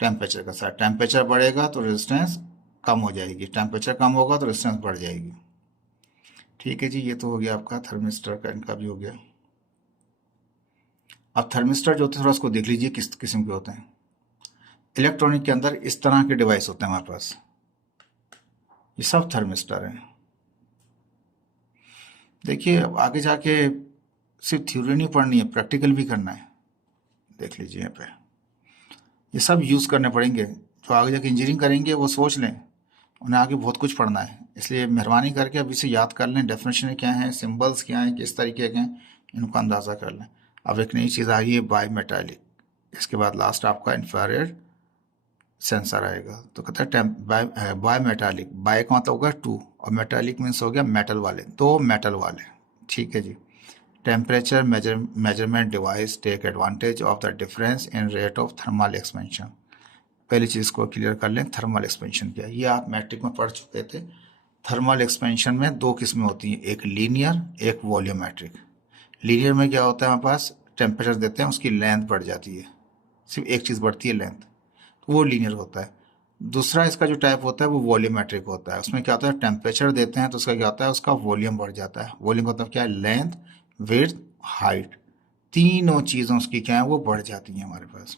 टेम्परेचर के साथ। टेम्परेचर बढ़ेगा तो रेजिस्टेंस कम हो जाएगी, टेम्परेचर कम होगा तो रेजिस्टेंस बढ़ जाएगी। ठीक है जी, ये तो हो गया आपका थर्मिस्टर का, इनका भी हो गया। अब थर्मिस्टर जो होते हैं थोड़ा उसको देख लीजिए किस किस्म के होते हैं। इलेक्ट्रॉनिक के अंदर इस तरह के डिवाइस होते हैं हमारे पास, ये सब थर्मिस्टर हैं। देखिए अब आगे जाके सिर्फ थ्योरी नहीं पढ़नी है, प्रैक्टिकल भी करना है। देख लीजिए यहाँ पे, ये सब यूज़ करने पड़ेंगे। जो आगे जाके इंजीनियरिंग करेंगे वो सोच लें, उन्हें आगे बहुत कुछ पढ़ना है, इसलिए मेहरबानी करके अभी से याद कर लें, डेफिनेशन क्या है, सिंबल्स क्या हैं, किस तरीके के हैं, इनको अंदाज़ा कर लें। अब एक नई चीज़ आई है बाय मेटालिक, इसके बाद लास्ट आपका इंफ्रारेड सेंसर आएगा। तो कहता है बाय मेटालिक, बाय का मतलब होगा टू, और मेटालिक मीन्स हो गया मेटल वाले, दो मेटल वाले। ठीक है जी। Temperature measurement device take advantage of the difference in rate of thermal expansion. पहली चीज़ को क्लियर कर लें, थर्मल एक्सपेंशन क्या है, ये आप मैट्रिक में पढ़ चुके थे। थर्मल एक्सपेंशन में दो किस्में होती हैं, एक लीनियर एक वॉल्यूमेट्रिक। लीनियर में क्या होता है, हमारे पास टेम्परेचर देते हैं, उसकी लेंथ बढ़ जाती है, सिर्फ एक चीज़ बढ़ती है, लेंथ, तो वो लीनियर होता है। दूसरा इसका जो टाइप होता है वो वॉल्यूमेट्रिक होता है, उसमें क्या होता है, टेम्परेचर देते हैं तो उसका क्या होता है, उसका वॉल्यूम बढ़ जाता है। वॉल्यूम मतलब क्या है, लेंथ, विड्थ, हाइट, तीनों चीज़ों उसकी क्या है, वो बढ़ जाती हैं हमारे पास।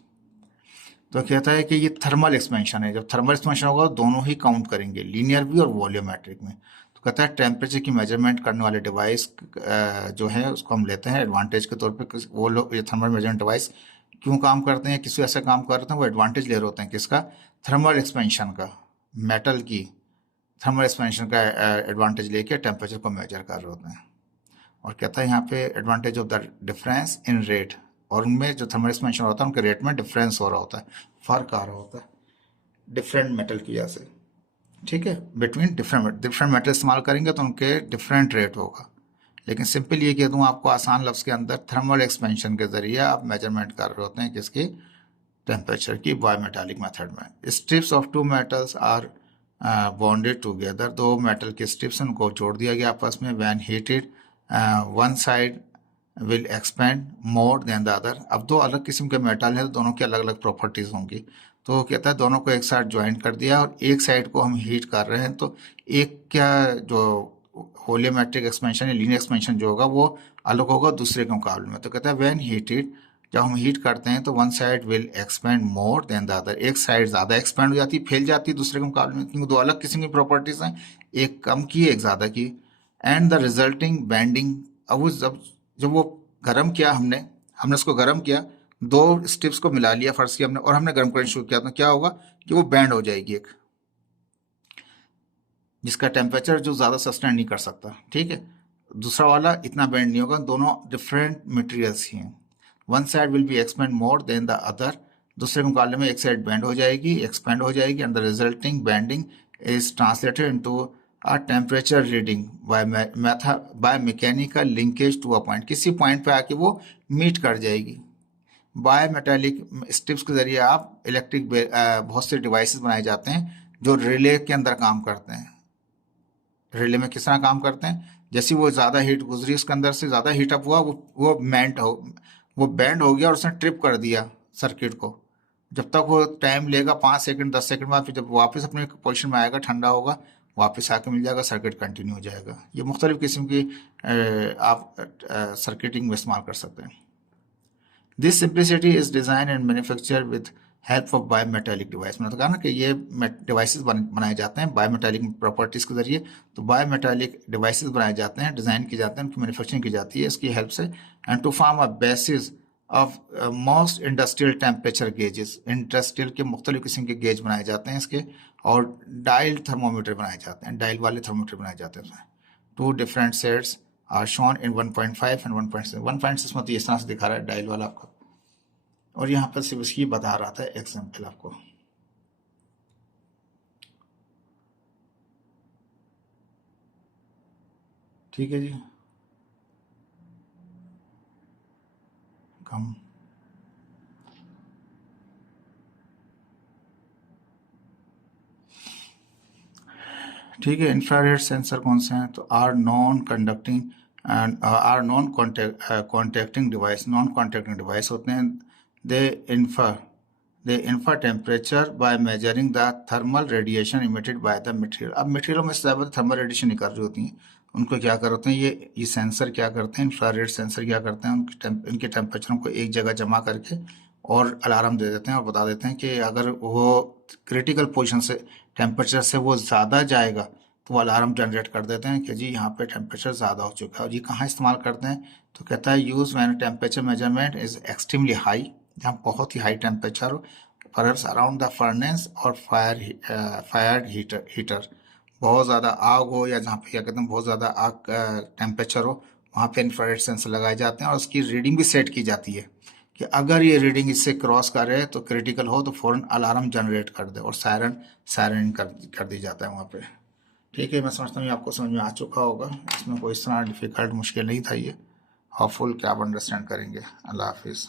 तो कहता है कि ये थर्मल एक्सपेंशन है, जब थर्मल एक्सपेंशन होगा तो दोनों ही काउंट करेंगे, लीनियर भी और वॉल्यूमेट्रिक में। तो कहता है टेम्परेचर की मेजरमेंट करने वाले डिवाइस जो है उसको हम लेते हैं एडवांटेज के तौर पे। वो लोग ये थर्मल मेजरमेंट डिवाइस क्यों काम करते हैं, किसी ऐसा काम करते हैं, वो एडवांटेज ले रहे होते हैं किसका, थर्मल एक्सपेंशन का, मेटल की थर्मल एक्सपेंशन का एडवांटेज लेके टेम्परेचर को मेजर कर रहे होते हैं। और कहता है यहाँ पे advantage of the difference in rate, और उनमें जो थर्मल एक्सपेंशन होता है उनके रेट में डिफरेंस हो रहा होता है, फर्क आ रहा होता है डिफरेंट मेटल की वजह से। ठीक है, बिटवीन डिफरेंट डिफरेंट मेटल इस्तेमाल करेंगे तो उनके डिफरेंट रेट होगा। लेकिन सिंपल ये कह दूँ आपको आसान लफ्ज़ के अंदर, थर्मल एक्सपेंशन के जरिए आप मेजरमेंट कर रहे होते हैं किसकी, टेम्परेचर की, बायोमेटालिक मेथड में। Strips of two metals are bonded together, दो मेटल के स्ट्रिप्स उनको जोड़ दिया गया आपस में। When heated one side will expand more than the other. अब दो अलग किस्म के मेटल हैं तो दोनों की अलग अलग प्रॉपर्टीज होंगी, तो कहता है दोनों को एक साथ ज्वाइन कर दिया और एक साइड को हम हीट कर रहे हैं, तो एक क्या जो वॉल्यूमेट्रिक एक्सपेंशन या लीनियर एक्सपेंशन जो होगा वो अलग होगा दूसरे के मुकाबले में। तो कहता है व्हेन हीटेड, जब हम हीट करते हैं तो one side will expand more than the other, एक साइड ज़्यादा एक्सपेंड हो जाती है, फैल जाती है दूसरे के मुकाबले में, क्योंकि दो अलग किस्म की प्रॉपर्टीज हैं, एक कम की एक ज़्यादा की। एंड द रिजल्टिंग बैंडिंग, अब वो जब जब वो गर्म किया हमने हमने उसको गर्म किया, दो स्टिप्स को मिला लिया फर्स्ट की हमने, और हमने गर्म करना शुरू किया, तो क्या होगा कि वो बैंड हो जाएगी एक, जिसका टेम्परेचर जो ज़्यादा सस्टेन नहीं कर सकता। ठीक है, दूसरा वाला इतना बैंड नहीं होगा, दोनों डिफरेंट मटेरियल्स ही हैं। One side will be expand more than the other, दूसरे के मुकाबले में एक साइड बैंड हो जाएगी, एक्सपेंड हो जाएगी, and the resulting bending is translated into a temperature reading by mechanical linkage to a point, किसी पॉइंट पे आके वो मीट कर जाएगी। बाय मेटालिक स्ट्रिप्स के जरिए आप इलेक्ट्रिक बहुत से डिवाइसेस बनाए जाते हैं जो रिले के अंदर काम करते हैं। रिले में किस तरह काम करते हैं, जैसे वो ज़्यादा हीट गुजरी उसके अंदर से, ज़्यादा हीट अप हुआ, वो बैंड हो गया और उसने ट्रिप कर दिया सर्किट को। जब तक वो टाइम लेगा 5 सेकंड 10 सेकंड बाद, फिर जब वापस अपने पोजिशन में आएगा, ठंडा होगा, वापस आके मिल जाएगा, सर्किट कंटिन्यू हो जाएगा। ये मुख्तलिफ किस्म की आप सर्किटिंग में इस्तेमाल कर सकते हैं। This simplicity is design and manufacture with help of bimetallic device. मैंने तो कहा ना कि ये डिवाइसेस बनाए जाते हैं बायोमेटालिक प्रॉपर्टीज के जरिए। तो बायोमेटालिक डिवाइसेस बनाए जाते हैं, डिजाइन किए जाते हैं, उनकी मैन्युफैक्चरिंग की जाती है इसकी हेल्प से, and to form a basis of most industrial temperature gauges. Industrial के मुख्तलिफ किस्म के गेज बनाए जाते हैं इसके, और डायल थर्मोमीटर बनाए जाते हैं, डायल वाले थर्मोमीटर बनाए जाते हैं। Two different sets are shown in 1.5 and 1.6। 1.6 में तो इस तरह से दिखा रहा है डायल वाला आपको, और यहाँ पर सिर्फ इसकी बता रहा था एग्जाम्पल आपको। ठीक है जी, कम ठीक है। इंफ्रारेड सेंसर कौन से हैं, तो are non conducting and are non contacting device होते हैं। They infer temperature by measuring the thermal radiation emitted by the material. अब मटेरियल में से ज़्यादा थर्मल रेडिएशन निकल रही होती हैं, उनको क्या करते हैं, ये सेंसर क्या करते हैं, इंफ्रारेड सेंसर क्या करते हैं, इनके टेम्परेचरों को एक जगह जमा करके और अलार्म दे देते हैं और बता देते हैं कि अगर वो क्रिटिकल पोजीशन से टेम्परेचर से वो ज़्यादा जाएगा तो वो अलार्म जनरेट कर देते हैं कि जी यहाँ पे टेम्परेचर ज़्यादा हो चुका है। और ये कहाँ इस्तेमाल करते हैं, तो कहता है use when temperature measurement is extremely high, जहाँ बहुत ही हाई टेम्परेचर हो, परहैप्स अराउंड द फर्नेस और फायर हीटर, बहुत ज़्यादा आग हो या जहाँ पे क्या कहते हैं बहुत ज़्यादा आग टेम्परेचर हो, वहाँ पे इंफ्रारेड सेंसर लगाए जाते हैं और उसकी रीडिंग भी सेट की जाती है कि अगर ये रीडिंग इससे क्रॉस करे तो क्रिटिकल हो तो फ़ौरन अलार्म जनरेट कर दे और सायरन कर दी जाता है वहाँ पे। ठीक है, मैं समझता हूँ ये आपको समझ में आ चुका होगा, इसमें कोई इस तरह डिफ़िकल्ट मुश्किल नहीं था ये। होपफुल कि आप अंडरस्टैंड करेंगे। अल्लाह हाफिज़।